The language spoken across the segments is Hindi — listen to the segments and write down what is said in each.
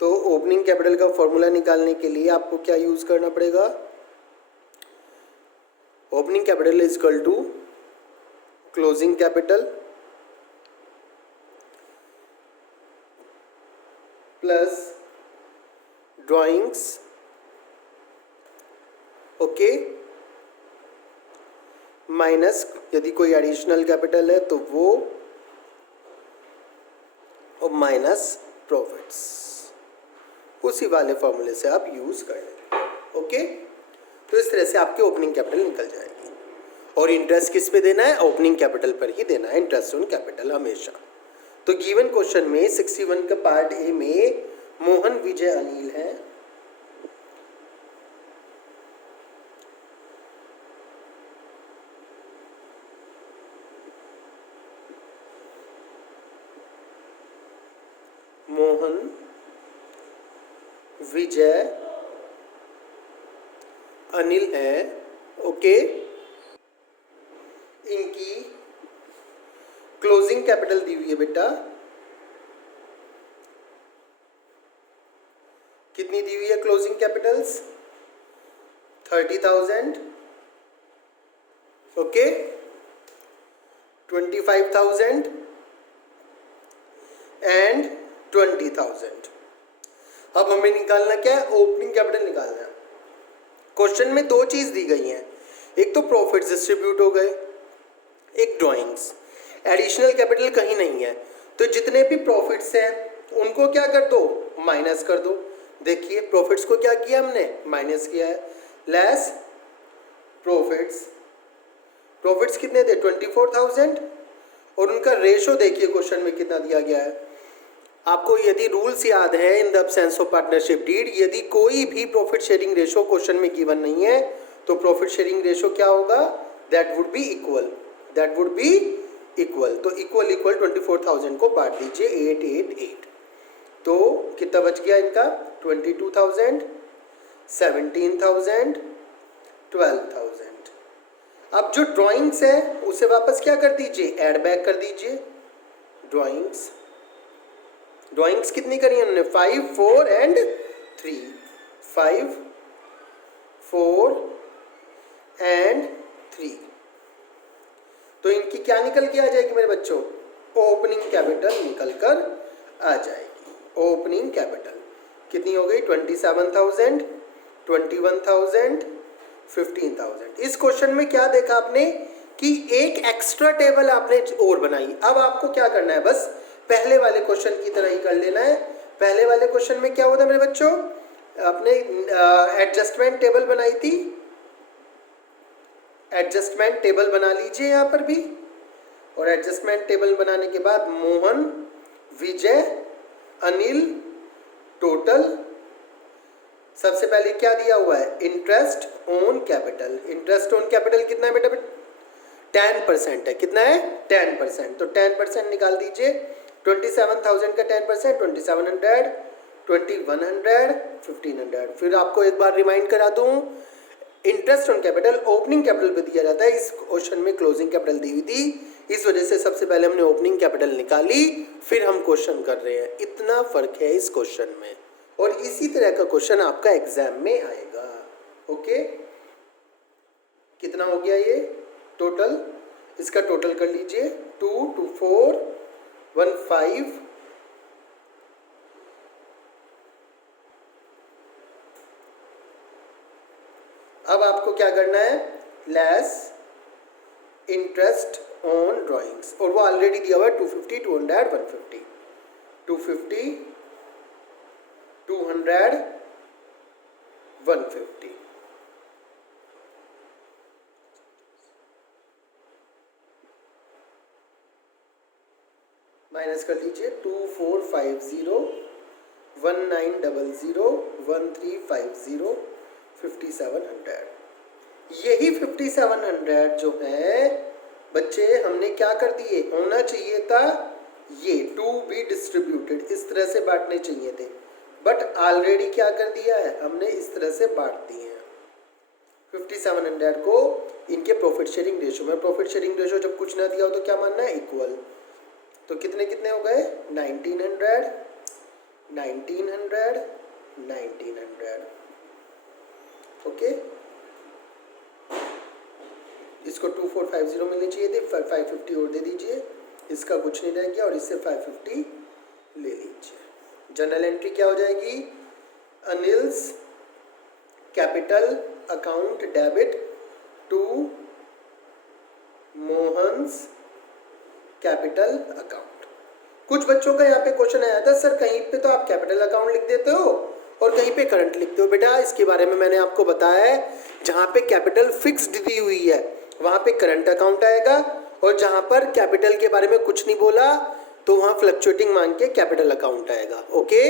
तो ओपनिंग कैपिटल का फॉर्मूला निकालने के लिए आपको क्या यूज़ करना पड़ेगा? Opening capital is equal to closing capital plus drawings, okay, minus यदि कोई एडिशनल कैपिटल है तो वो, और माइनस प्रॉफिट्स। उसी वाले फॉर्मूले से आप यूज कर लेंगे, ओके। तो इस तरह से आपके ओपनिंग कैपिटल निकल जाएगी। और इंटरेस्ट किस पे देना है? ओपनिंग कैपिटल पर ही देना है, इंटरेस्ट ऑन कैपिटल हमेशा। तो गिवन क्वेश्चन में 61 का पार्ट ए में मोहन, विजय, अनिल है। मोहन, विजय, अनिल है, ओके। इनकी क्लोजिंग कैपिटल दी हुई है बेटा, कितनी दी हुई है क्लोजिंग कैपिटल्स? 30,000, okay, 25,000 and 20,000। अब हमें निकालना क्या है? ओपनिंग कैपिटल निकालना है। क्वेश्चन में दो चीज दी गई हैं, एक तो प्रॉफिट्स डिस्ट्रीब्यूट हो गए, एक ड्राइंग्स। एडिशनल कैपिटल कहीं नहीं है, तो जितने भी प्रॉफिट्स हैं उनको क्या कर दो? माइनस कर दो। देखिए प्रॉफिट्स को क्या किया हमने? माइनस किया है। लेस प्रॉफिट्स, प्रॉफिट्स कितने थे? 24,000। और उनका रेशो देखिए क्वेश्चन में कितना दिया गया है। आपको यदि रूल्स याद है in the absence of partnership deed, यदि कोई भी प्रॉफिट शेयरिंग रेशो क्वेश्चन में गिवन नहीं है तो प्रॉफिट शेयरिंग रेशो क्या होगा? That would be equal, that would be equal. तो इक्वल इक्वल 24,000 को बांट दीजिए 888। तो कितना बच गया इनका? 22,000, 17,000, 12,000। अब जो ड्राइंग्स है उसे वापस क्या कर दीजिए? ऐड बैक कर दीजिए। ड्राइंग्स, ड्राइंग्स कितनी करी उन्होंने? 5, 4 एंड 3। 5, 4 एंड 3। तो इनकी क्या निकल के आ जाएगी मेरे बच्चों? ओपनिंग कैपिटल निकल कर आ जाएगी। ओपनिंग कैपिटल कितनी हो गई? 27,000, 21,000, 15,000। इस क्वेश्चन में क्या देखा आपने कि एक एक्स्ट्रा टेबल आपने और बनाई। अब आपको क्या करना है? बस पहले वाले क्वेश्चन की तरह ही कर लेना है। पहले वाले क्वेश्चन में क्या होता मेरे बच्चों? आपने एडजस्टमेंट टेबल बनाई थी, एडजस्टमेंट टेबल बना लीजिए यहाँ पर भी। और एडजस्टमेंट टेबल बनाने के बाद मोहन, विजय, अनिल, टोटल। सबसे पहले क्या दिया हुआ है? Interest on capital. Interest on capital कितना है बेटा? 10% है। कितना है? 10%। तो 10% निकाल दीजिए। 27,000 का 10%, 2700, 2100, 1500। फिर आपको एक बार रिमाइंड करा दूं, interest on capital opening capital पे दिया जाता है। इस क्वेश्चन में क्लोजिंग कैपिटल दी हुई थी, इस वजह से सबसे पहले हमने ओपनिंग कैपिटल निकाली, फिर हम क्वेश्चन कर रहे हैं। इतना फर्क है इस क्वेश्चन में, और इसी तरह का क्वेश्चन आपका एग्जाम में आएगा, ओके। कितना हो गया ये टोटल? इसका टोटल कर लीजिए। 2, 2, 4, 1, 5, अब आपको क्या करना है? लेस इंटरेस्ट ऑन ड्राइंग्स, और वो ऑलरेडी दिया हुआ है 250, 200, 150, 250, 200, 150। माइनस कर लीजिए। 2450, 1900, 1350, 5700। यही 5700 जो है बच्चे हमने क्या कर दिए? होना चाहिए था ये टू बी डिस्ट्रीब्यूटेड, इस तरह से बांटने चाहिए थे, बट ऑलरेडी क्या कर दिया है हमने? इस तरह से बांट दिए हैं 5700 को इनके प्रॉफिट शेयरिंग रेशो में। प्रॉफिट शेयरिंग रेशो जब कुछ ना दिया हो तो क्या मानना है? इक्वल। तो कितने कितने हो गए? 1900, 1900, 1900, ओके। इसको 2450 मिलनी चाहिए थी, 550 और दे दीजिए, इसका कुछ नहीं रह गया और इससे 550 ले लीजिए। जनरल एंट्री क्या हो जाएगी? Anil's capital account debit to Mohan's capital account. कुछ बच्चों का यहाँ पे क्वेश्चन आया था, सर कहीं पे तो आप कैपिटल अकाउंट लिख देते हो और कहीं पे करंट लिखते हो। बेटा इसके बारे में मैंने आपको बताया है, जहाँ पे कैपिटल फिक्स्ड दी हुई है वहाँ पे करंट अकाउंट आएगा, और जहाँ पर कैपिटल के बारे में कुछ नहीं बोला तो वहाँ फ्लक्चुएटिंग मान के कैपिटल अकाउंट आएगा। ओके,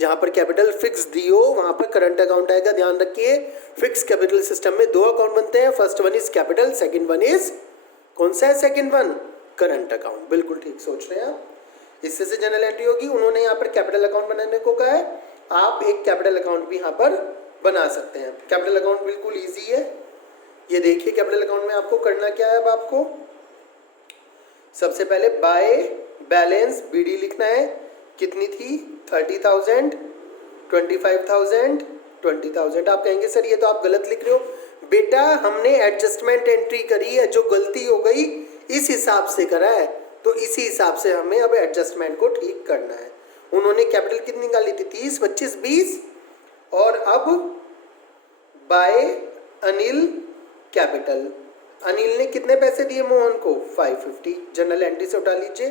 जहाँ पर कैपिटल फिक्स दी हो वहाँ पर करंट अकाउंट आएगा। ध्यान रखिए, फिक्स कैपिटल सिस्टम में दो अकाउंट बनते हैं, first one is capital, second one is, कौन सा है सेकंड वन? Current account. बिल्कुल ठीक सोच रहे हैं आप। इससे से जनरल एंट्री होगी। उन्होंने यहाँ पर कैपिटल अकाउंट बनाने को कहा है, आप एक कैपिटल अकाउंट भी यहाँ पर बना सकते हैं। कैपिटल अकाउंट बिल्कुल ईजी है। ये देखिए कैपिटल अकाउंट में आपको करना क्या है। अब आपको सबसे पहले बाय बैलेंस बीडी लिखना है। कितनी थी? 30,000, 25,000, 20,000। आप कहेंगे सर ये तो आप गलत लिख रहे हो। बेटा हमने एडजस्टमेंट एंट्री करी है, जो गलती हो गई इस हिसाब से करा है, तो इसी हिसाब से हमें अब एडजस्टमेंट को ठीक करना है। उन्होंने कैपिटल कितनी निकाली थी? 30, 25, 20, और अब बाय अनिल कैपिटल, अनिल ने कितने पैसे दिए मोहन को? 550। जनरल एंट्री से उठा लीजिए।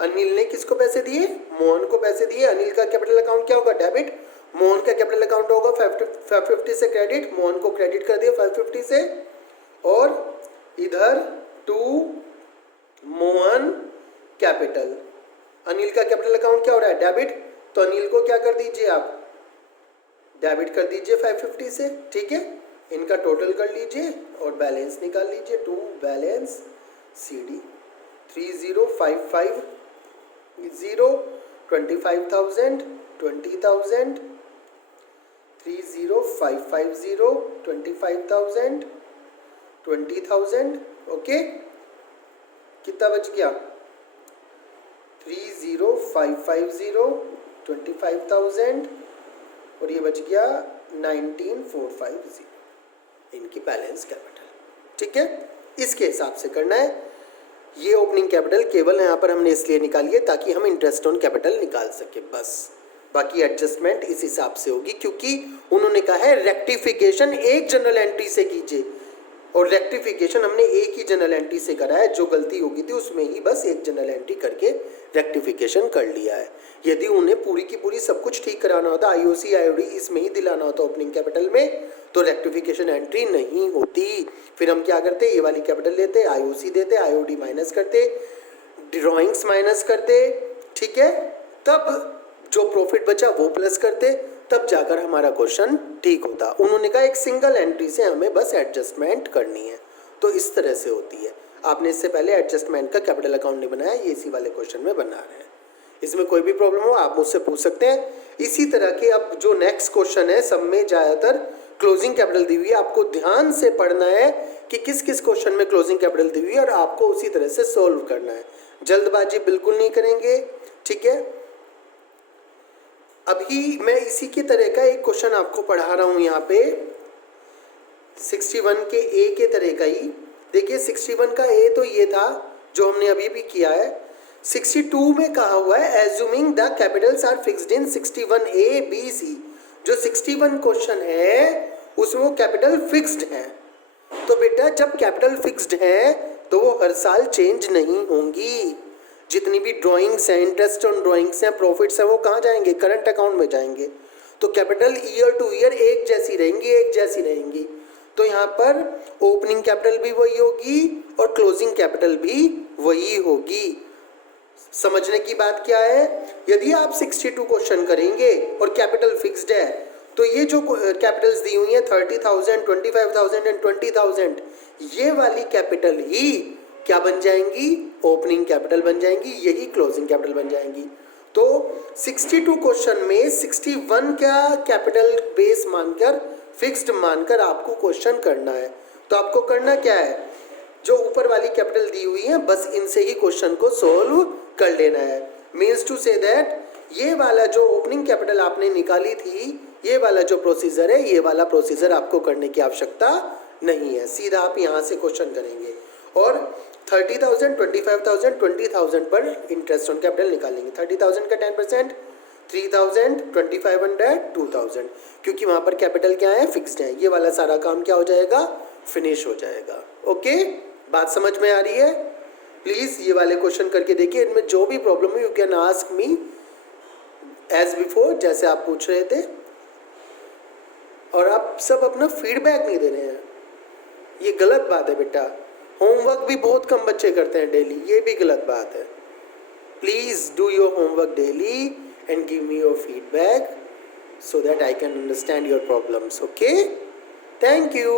अनिल ने किसको पैसे दिए? मोहन को पैसे दिए। अनिल का कैपिटल अकाउंट क्या होगा? डेबिट। मोहन का कैपिटल अकाउंट होगा 550 से क्रेडिट। मोहन को क्रेडिट कर दिया 550 से, और इधर टू मोहन कैपिटल। अनिल का कैपिटल अकाउंट क्या हो रहा है? डेबिट। तो अनिल को क्या कर दीजिए आप? डेबिट कर दीजिए 550 से। ठीक है, इनका टोटल कर लीजिए और बैलेंस निकाल लीजिए। To balance CD 30,550, 25,000, 20,000, 30,550, 25,000, 20,000। ओके, कितना बच गया? 30,550, 25,000 और ये बच गया 19,450, इनकी बैलेंस कैपिटल। ठीक है, इसके हिसाब से करना है। ये ओपनिंग कैपिटल केवल यहाँ पर हमने इसलिए निकाली है ताकि हम इंटरेस्ट ऑन कैपिटल निकाल सके, बस। बाकी एडजस्टमेंट इस हिसाब से होगी, क्योंकि उन्होंने कहा है रेक्टिफिकेशन एक जनरल एंट्री से कीजिए, और रेक्टिफिकेशन हमने एक ही जनरल एंट्री से करा है। जो गलती होगी थी उसमें ही बस एक जनरल एंट्री करके रेक्टिफिकेशन कर लिया है। यदि उन्हें पूरी की पूरी सब कुछ ठीक कराना होता, IOC IOD इसमें ही दिलाना होता ओपनिंग कैपिटल में, तो रेक्टिफिकेशन एंट्री नहीं होती। फिर हम क्या करते? ये वाली कैपिटल लेते, IOC देते, IOD माइनस करते, ड्रॉइंग्स माइनस करते, ठीक है, तब जो प्रॉफिट बचा वो प्लस करते, तब जाकर हमारा क्वेश्चन ठीक होता। उन्होंने कहा एक सिंगल एंट्री से हमें बस एडजस्टमेंट करनी है, तो इस तरह से होती है। आपने इससे पहले एडजस्टमेंट का कैपिटल अकाउंट नहीं बनाया, ये इसी वाले क्वेश्चन में बना रहे हैं। इसमें कोई भी प्रॉब्लम हो आप मुझसे पूछ सकते हैं। इसी तरह के अब जो नेक्स्ट क्वेश्चन है, सब में ज़्यादातर क्लोजिंग कैपिटल दी हुई है। आपको ध्यान से पढ़ना है कि किस किस क्वेश्चन में क्लोजिंग कैपिटल दी हुई है, और आपको उसी तरह से सोल्व करना है। जल्दबाजी बिल्कुल नहीं करेंगे, ठीक है। अभी मैं इसी की तरह का एक क्वेश्चन आपको पढ़ा रहा हूँ यहाँ पे, 61 के A के तरह का ही। देखिए 61 का A तो ये था जो हमने अभी भी किया है। 62 में कहा हुआ है assuming the capitals are fixed in 61A B C। जो 61 क्वेश्चन है उसमें वो कैपिटल फिक्स्ड है। तो बेटा जब कैपिटल फिक्स्ड है तो वो हर साल चेंज नहीं होंगी। जितनी भी ड्राइंग्स हैं, इंटरेस्ट ऑन ड्राइंग्स हैं, प्रॉफिट्स हैं, वो कहाँ जाएंगे? करंट अकाउंट में जाएंगे। तो कैपिटल ईयर टू ईयर एक जैसी रहेंगी, एक जैसी रहेंगी। तो यहाँ पर ओपनिंग कैपिटल भी वही होगी और क्लोजिंग कैपिटल भी वही होगी। समझने की बात क्या है? यदि आप 62 क्वेश्चन करेंगे और कैपिटल फिक्स्ड है, तो ये जो कैपिटल्स दी हुई हैं 30,000, 25,000 एंड 20,000, ये वाली कैपिटल ही क्या बन जाएंगी? ओपनिंग कैपिटल बन जाएंगी, यही क्लोजिंग कैपिटल बन जाएंगी। तो 62 क्वेश्चन में 61 का कैपिटल बेस मानकर, फिक्स्ड मानकर आपको क्वेश्चन करना है। तो आपको करना क्या है? जो ऊपर वाली कैपिटल दी हुई है बस इनसे ही क्वेश्चन को सोल्व कर लेना है। मीन्स टू से दैट ये वाला जो ओपनिंग कैपिटल आपने निकाली थी, ये वाला जो प्रोसीजर है, ये वाला प्रोसीजर आपको करने की आवश्यकता नहीं है। सीधा आप यहाँ से क्वेश्चन करेंगे और 30,000, 25,000, 20,000 पर इंटरेस्ट ऑन कैपिटल निकालेंगे। 30,000 का 10%, 3,000, 2,500, 2,000, क्योंकि वहाँ पर कैपिटल क्या है, फिक्स्ड है। ये वाला सारा काम क्या हो जाएगा, फिनिश हो जाएगा। ओके, बात समझ में आ रही है? प्लीज़ ये वाले क्वेश्चन करके देखिए, इनमें जो भी प्रॉब्लम है you can ask me as before, जैसे आप पूछ रहे थे। और आप सब अपना फीडबैक नहीं दे रहे हैं, ये गलत बात है बेटा। होमवर्क भी बहुत कम बच्चे करते हैं डेली, ये भी गलत बात है। Please do your homework daily and give me your feedback so that I can understand your problems. Okay? Thank you.